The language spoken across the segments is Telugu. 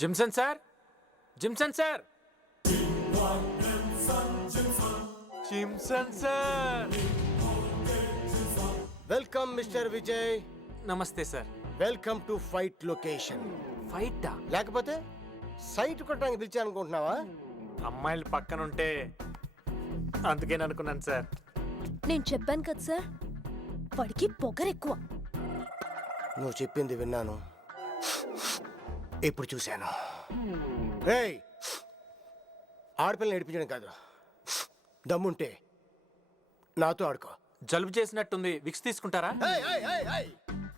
Jimson sir? Jimson sir? Jimson sir. Welcome mister Vijay. నమస్తే sir. Welcome to fight location. ఫైటా? లేకపోతే సైట్ కొట్టడానికి పిలిచాను అనుకుంటున్నావా అమ్మాయిలు పక్కన ఉంటే అందుకేని అనుకున్నాను సార్. నేను చెప్పాను కదా సార్ వాడికి పొగరెక్కువ. నువ్వు చెప్పింది విన్నాను. ఇప్పుడు చూశాను. ఏయ్! ఆడపిల్లని ఏడిపించడం కాదు. దమ్ముంటే నాతో ఆడుకో. జలుబు చేసినట్టుంది. విక్స్ తీసుకుంటారా.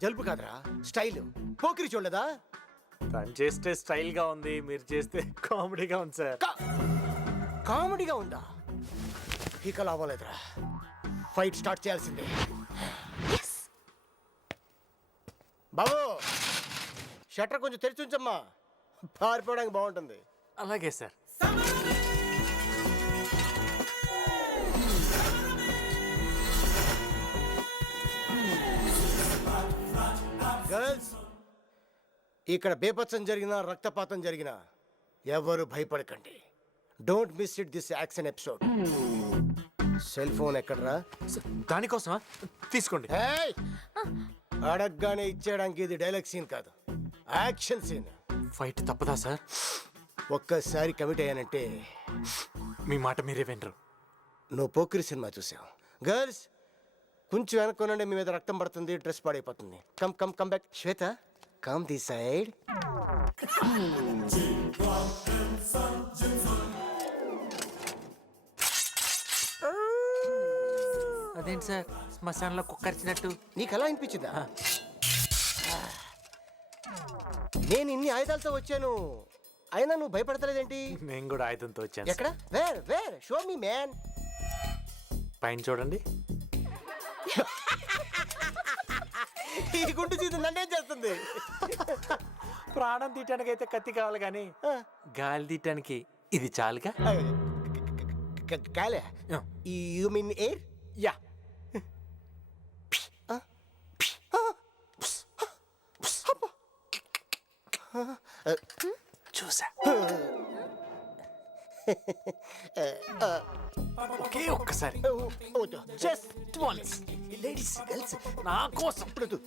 జలుబు కాదురా స్టైల్. పోకిరి చూడదా తను చేస్తే స్టైల్గా ఉంది మీరు చేస్తే కామెడీగా ఉంది సార్. కామెడీగా ఉందా? ఇక లాభలేదురా ఫైట్ స్టార్ట్ చేయాల్సిందే. బాబు! షట్టర్ కొంచెం తెరిచి ఉంచమ్మా. పారిపోవడానికి బాగుంటుంది. అలాగే సార్. గర్ల్స్ ఇక్కడ బేపత్సం జరిగినా రక్తపాతం జరిగినా ఎవరు భయపడకండి. Don't miss it this action episode cell phone ఎక్కడరా? సార్, దానికోసమా? తీసుకోండి. ఏయ్! అడగగానే ఇచ్చేయడానికి ఇది డైలాగ్ సీన్ కాదు. Action scene. ఫైట్ తప్పదా సార్? ఒక్కసారి కమిట్ అయ్యానంటే మీ మాట మీరే వినరు. నువ్వు పోకిరి సినిమా చూసావు. గర్ల్స్ కొంచెం వెనక్కొనండి మీ మీద రక్తం పడుతుంది డ్రెస్ పాడైపోతుంది. Come come come back Swetha come the side అదేంటి సార్? శ్మశానంలో కుక్కరిచినట్టు నీకు ఎలా అనిపించిందా? నేను ఇన్ని ఆయుధాలతో వచ్చాను. అయినా నువ్వు భయపడతలేదేంటి? నేను కూడా ఆయుధంతో వచ్చాను. ఎక్కడ? Where where show me man పైన చూడండి. ఈ గుండు చీదు నన్నేం చేస్తుంది? ప్రాణం తీయటానికి అయితే కత్తి కావాలి కానీ గాలి తీయటానికి ఇది చాలుగా? కాలే. Yeah. You mean air yeah చూసా. ఒకే ఒక్కసారి. జస్ట్ వన్స్ లేడీస్ గర్ల్స్ నా కోసం.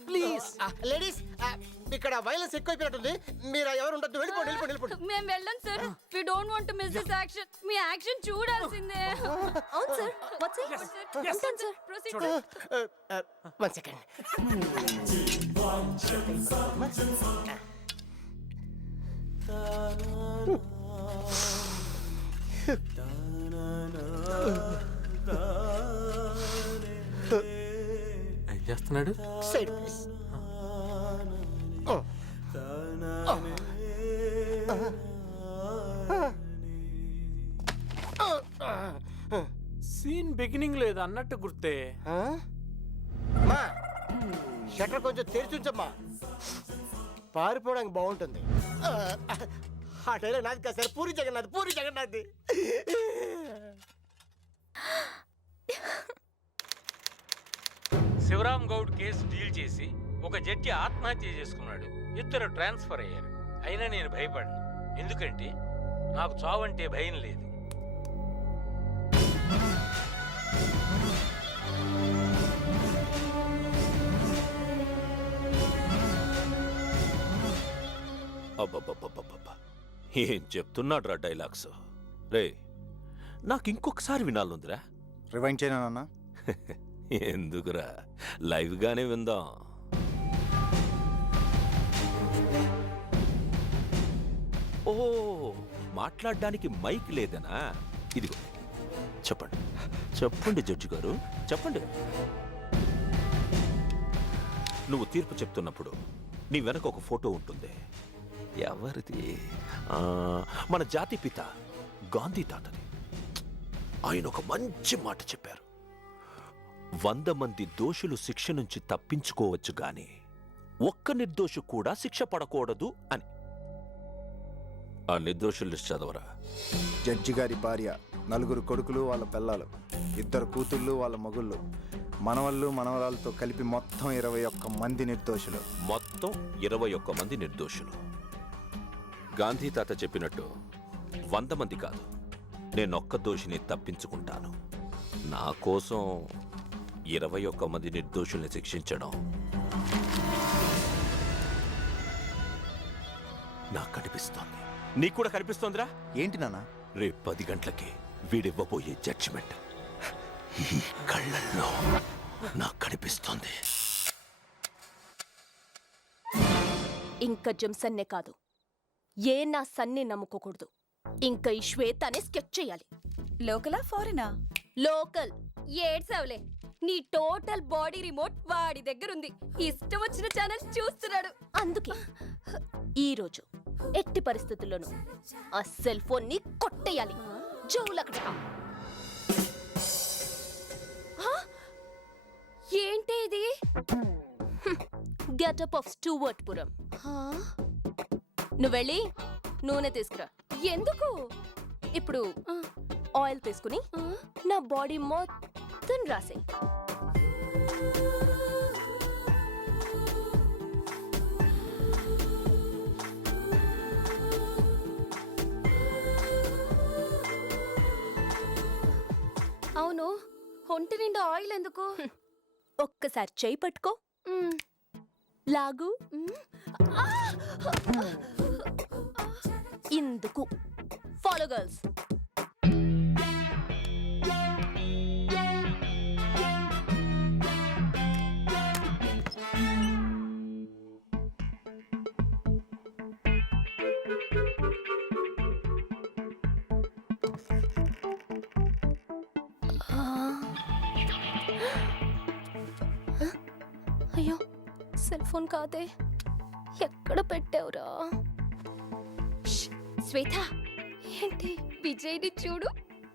ప్లీజ్ లేడీస్ ఇక్కడ వైలెన్స్ ఎక్కువైపోయినట్టుంది. మీరు ఎవరు ఉండొద్దు వెళ్ళిపోండి వెళ్ళిపోండి వెళ్ళిపోండి మేము వెళ్ళం sir we don't want to miss this action me action చూడాల్సిందే. అవును సార్ వచ్చి ఉంటాను సార్ ప్రొసీడ్ వన్ సెకండ్ ఏం చేస్తున్నాడు? సీన్ బిగినింగ్ లేదు అన్నట్టు గుర్తే. షట్టర్ కొంచెం తెరిచి ఉంచమ్మా. పారిపోవడానికి బాగుంటుంది. ఆ డైలాగ్ నాది కాదు sir Puri Jagannadh Puri Jagannadh. Sivaram Goud case deal చేసి ఒక జడ్జి ఆత్మహత్య చేసుకున్నాడు. ఇద్దరు ట్రాన్స్ఫర్ అయ్యారు. అయినా నేను భయపడను. ఎందుకంటే నాకు చావంటే భయం లేదు. అబ్బబ్బబ్బబ్బబ్బ. ఏం చెప్తున్నాడ్రా డైలాగ్స్? రే నాకు ఇంకొకసారి వినాలందిరా రివైండ్ చేయనా నాన్న? ఎందుకురా? లైవ్ గానే విందాం. ఓ మాట్లాడడానికి మైక్ లేదనా? ఇదిగో చెప్పండి. చెప్పండి జడ్జి గారు చెప్పండి. నువ్వు తీర్పు చెప్తున్నప్పుడు నీ వెనక ఒక ఫోటో ఉంటుంది. ఎవరిది? మన జాతి పిత గాంధీ తాతది. ఆయన ఒక మంచి మాట చెప్పారు. వంద మంది దోషులు శిక్ష నుంచి తప్పించుకోవచ్చు గాని ఒక్క నిర్దోషి కూడా శిక్ష పడకూడదు అని. ఆ నిర్దోషుల లిస్ట్ చదవరా? జడ్జి గారి భార్య నలుగురు కొడుకులు వాళ్ళ పిల్లలు ఇద్దరు కూతుళ్ళు వాళ్ళ మగుళ్ళు మనవళ్ళు మనవరాలతో కలిపి మొత్తం ఇరవై ఒక్క మంది నిర్దోషులు. మొత్తం ఇరవై ఒక్క మంది నిర్దోషులు. గాంధీ తాత చెప్పినట్టు వంద మంది కాదు. నేనొక్క దోషిని తప్పించుకుంటాను. నా కోసం ఇరవై ఒక్క మంది నిర్దోషుల్ని శిక్షించడం నాకు కనిపిస్తోంది. నీకు కూడా కనిపిస్తోందిరా? ఏంటి నాన్న? రేపు పది గంటలకి వీడివ్వబోయే జడ్జిమెంట్ ఈ కళ్ళల్లో నాకు కనిపిస్తోంది. ఇంకా జంసన్నే కాదు. ఏ నా సన్ని నమ్ముకోకూడదు. ఇంకా ఈ శ్వేతానే స్కెచ్ చేయాలి. లోకలా ఫారినా? లోకల్. ఏడ్సావులే. నీ టోటల్ బాడీ రిమోట్ వాడి దగ్గర ఉంది ఇష్టం వచ్చిన ఛానల్స్ చూస్తున్నాడు. అందుకే ఈ రోజు ఎట్టి పరిస్థితుల్లోనూ ఆ సెల్ ఫోన్ని కొట్టేయాలి చెవులక్కడ ఏంటి ఇది? Getup of Stuartpuram. నువ్వు వెళ్ళి నూనె తీసుకురా. ఎందుకు? ఇప్పుడు ఆయిల్ తీసుకుని నా బాడీ మొత్తం రాసే అవును ఒంటి నిండా ఆయిల్ ఎందుకు? ఒక్కసారి చేయి పట్టుకో. లాగు. ఇందుకు. ఫాలో గర్ల్స్ అయ్యో సెల్ ఫోన్ కాదే. ఎక్కడ పెట్టావురా? శ్వేత ఏంటి విజయ్ని చూడు?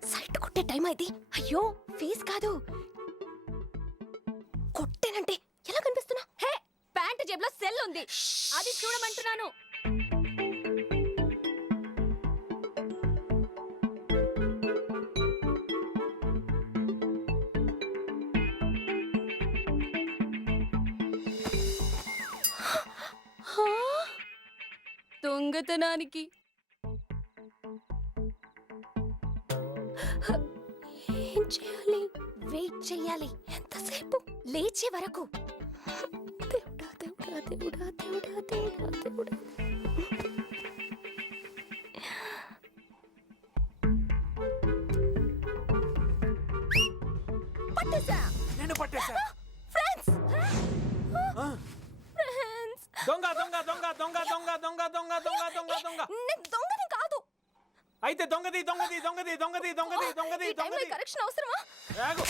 సైట్ కొట్టే టైం అది అయ్యో ఫేస్ కాదు. కొట్టేనంటే ఎలా కనిపిస్తున్నా? హే ప్యాంట్ జేబులో సెల్ ఉంది. అది చూడమంటున్నాను. హా? దొంగతనానికి చేయాలి వెయిట్ చేయాలి. ఎంతసేపు? లేచే వరకు. దేవుడా దేవుడా దేవుడా దేవుడా దేవుడా దేవుడా. దొంగది దొంగది దొంగది దొంగది దొంగది దొంగది. కరెక్షన్ అవసరమా? రాగు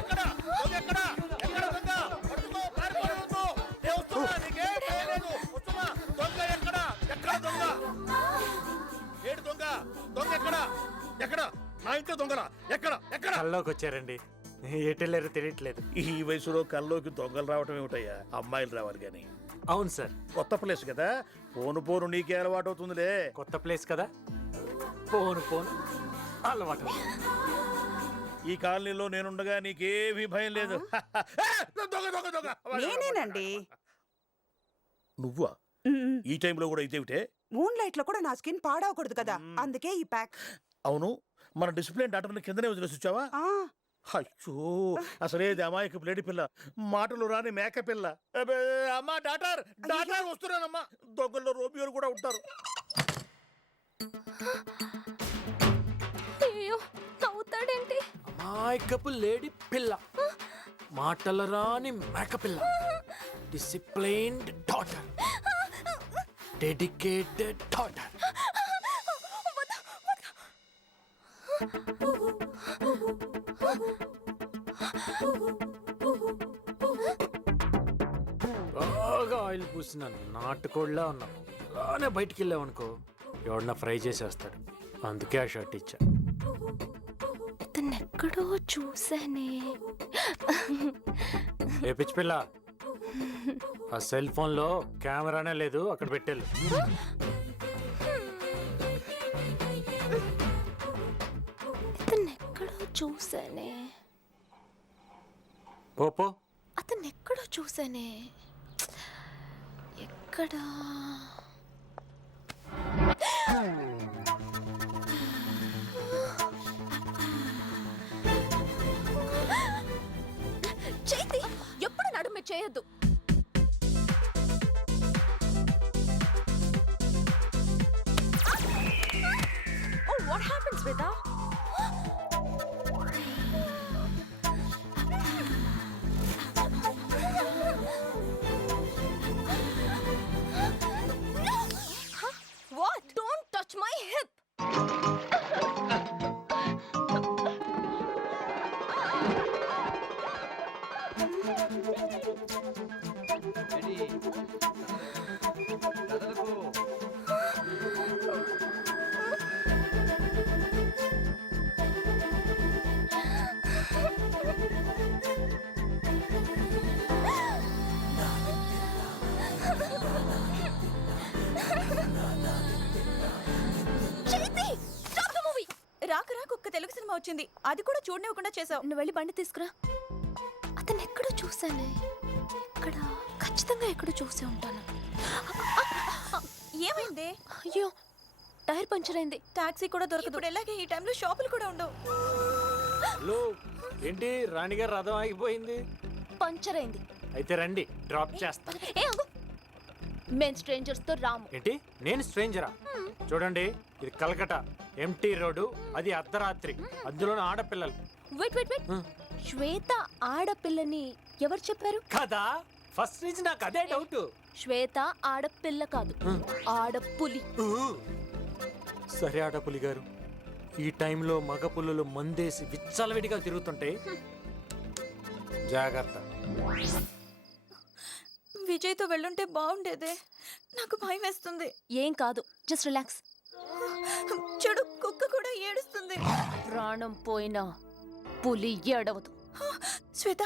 ఎక్కడ? దొంగ ఎక్కడ? ఎక్కడ దొంగ? పట్టుకో కారు పడుకో దేవస్తున్నా నీకే లేదు. వస్తున్నా? దొంగ ఎక్కడ? ఎక్కడ దొంగ? ఏడు దొంగ? దొంగ ఎక్కడ? ఎక్కడ? నా ఇంట్లో దొంగలా? ఎక్కడ? ఎక్కడ? కల్లోకి వచ్చారండి. ఎటు తెలియట్లేదు. ఈ వయసులో కల్లోకి దొంగలు రావటం ఏమిటయ్యా? అమ్మాయిలు రావాలి కానీ. అవును సార్. కొత్త ప్లేస్ కదా? పోను పోను నీకే అలవాటు అవుతుందిలే. కొత్త ప్లేస్ కదా? పోను పోను. అలవాటు ఈ కాలనీలో నేనుండగా నీకేమీ భయం లేదు. ఏ, దొంగ దొంగ దొంగ. నేనేనండి. నువ్వా? ఈ టైంలో కూడా ఇదేమిటే? మూన్ లైట్లో కూడా నా స్కిన్ పాడవకూడదు కదా. అందుకే ఈ ప్యాక్. అవును మన డిసిప్లిన్ డాక్టర్ని కిందనే వదిలేసి వచ్చావా? ఆ. అయ్యో అసలేది అమాయకు ప్లేడి పిల్ల. మాటలు రాని మేక పిల్ల. అబ్బే, అమ్మా డాక్టర్ డాక్టర్ వస్తున్నానమ్మా. దొంగల్లో రోమియోలు కూడా ఉంటారు. అయ్యో నవ్వుతాడేంటి? అమాయకపు లేడీ పిల్ల. మాటల రాని మేకపిల్ల డిసిప్లైన్డ్ డాటర్ డెడికేటెడ్ డాటర్ బాగా ఆయిల్ పూసిన నాటుకోళ్ళ ఉన్నాం అలానే బయటికి వెళ్ళామనుకో ఎవడన్నా ఫ్రై చేసేస్తాడు. అందుకే ఆ షర్ట్ ఇచ్చా. ఎక్కడో చూసానే ఏ పిచ్చి పిల్ల? ఆ సెల్ ఫోన్లో కెమెరానే లేదు అక్కడ పెట్టేళ్ళు. పో అతన్ని ఎక్కడో చూసానే ఎక్కడా? చేతి ఎప్పుడు నడుమ చేయొద్దు. వాట్ హ్యాపెన్స్ విత్ వచ్చింది. అది కూడా చూడనివ్వకుండా చేసావు. నువ్వు వెళ్ళి బండి తీసుకురా. అతను ఎక్కడో చూసానే ఎక్కడ ఖచ్చితంగా ఎక్కడో చూసే ఉంటాను. ఏమైంది? అయ్యో టైర్ పంచర్ అయింది. టాక్సీ కూడా దొరకదు. ఇప్పుడు ఎలాగే ఈ టైంలో షాపులు కూడా ఉండవు. హలో ఏంటి? రాణిగారు రథం ఆగిపోయింది పంచర్ అయింది. అయితే రండి డ్రాప్ చేస్తా. ఏ మేం స్ట్రేంజర్స్తో రాము. ఏంటి? నేను స్ట్రేంజరా? చూడండి ఇది కలకటా. ఎంటీ రోడ్డు అది అర్ధరాత్రి. అందులోనే ఆడపిల్లలు. Wait wait wait. శ్వేత ఆడపిల్లని ఎవరు చెప్పారు? కదా? ఫస్ట్ నుంచి నాకు అదే డౌట్. శ్వేత ఆడపిల్ల కాదు. ఆడపులి. సరే ఆడపులి గారు ఈ టైంలో మగ పుల్లలు మందేసి విచ్చలవిడిగా తిరుగుతుంటే జాగ్రత్త. విజయ్తో వెళ్ళుంటే బాగుండేదే. నాకు భయం వేస్తుంది. ఏం కాదు జస్ట్ రిలాక్స్ చెడు కుక్క కూడా ఏడుస్తుంది. ప్రాణం పోయినా పులి ఏడవదు. శ్వేత?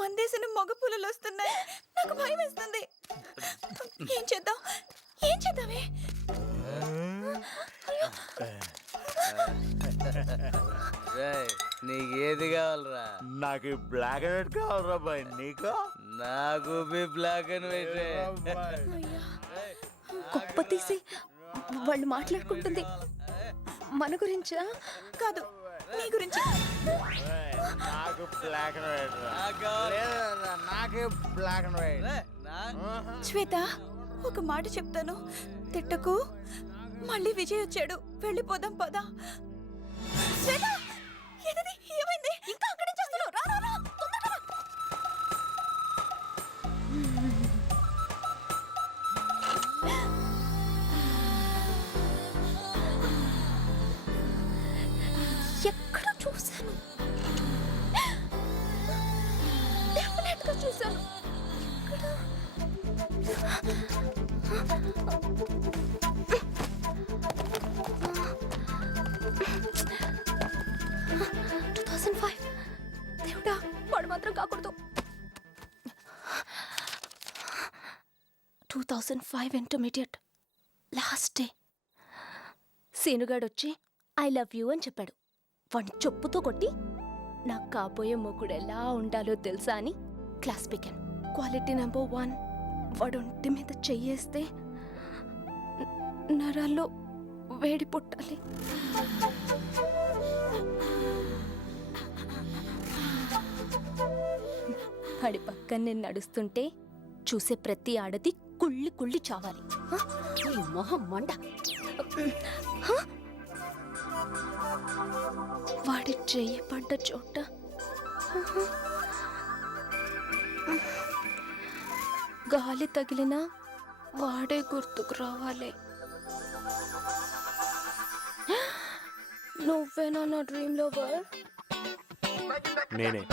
మందేసిన మగ పుల్లలు వస్తున్నాయి. నాకు భయం వేస్తుంది. ఏం చేద్దాం? ఏం చేద్దామే? నీకు ఏది కావాలరా? నాకు బ్లాక్ అండ్ వైట్ కావాలరా బాయ్ నీకు? నాకు బి బ్లాక్ అండ్ వైట్. గొప్ప తీసి వాళ్ళు మాట్లాడుకుంటుంది. మన గురించా? కాదు నీ గురించి. నాకు బ్లాక్ అండ్ వైట్ నాకే బ్లాక్ అండ్ వైట్. శ్వేత ఒక మాట చెప్తాను. తిట్టకు. మళ్ళీ విజయ్ వచ్చాడు. వెళ్ళిపోదాం పద. చూశాను. డెఫినెట్గా చూశాను. Two thousand five. దేవుడా వాడు మాత్రం కాకూడదు. Two thousand five intermediate. Last day. సీనుగాడు వచ్చి ఐ లవ్ యూ అని చెప్పాడు. వాణ్ణి చెప్పుతో కొట్టి నాకు కాబోయే మొగుడు ఎలా ఉండాలో తెలుసా అని క్లాస్ పికాను. Quality number one. వాడు ఒంటి మీద చెయ్యేస్తే నరాల్లో వేడి పుట్టాలి. వాడి పక్కన నేను నడుస్తుంటే చూసే ప్రతి ఆడది కుళ్ళి కుళ్ళి చావాలి. హ? మొహం మండ. వాడి చెయ్యి పడ్డ చోట. గాలి తగిలినా వాడే గుర్తుకు రావాలి. నువ్వేనా నా డ్రీమ్లో నేనే.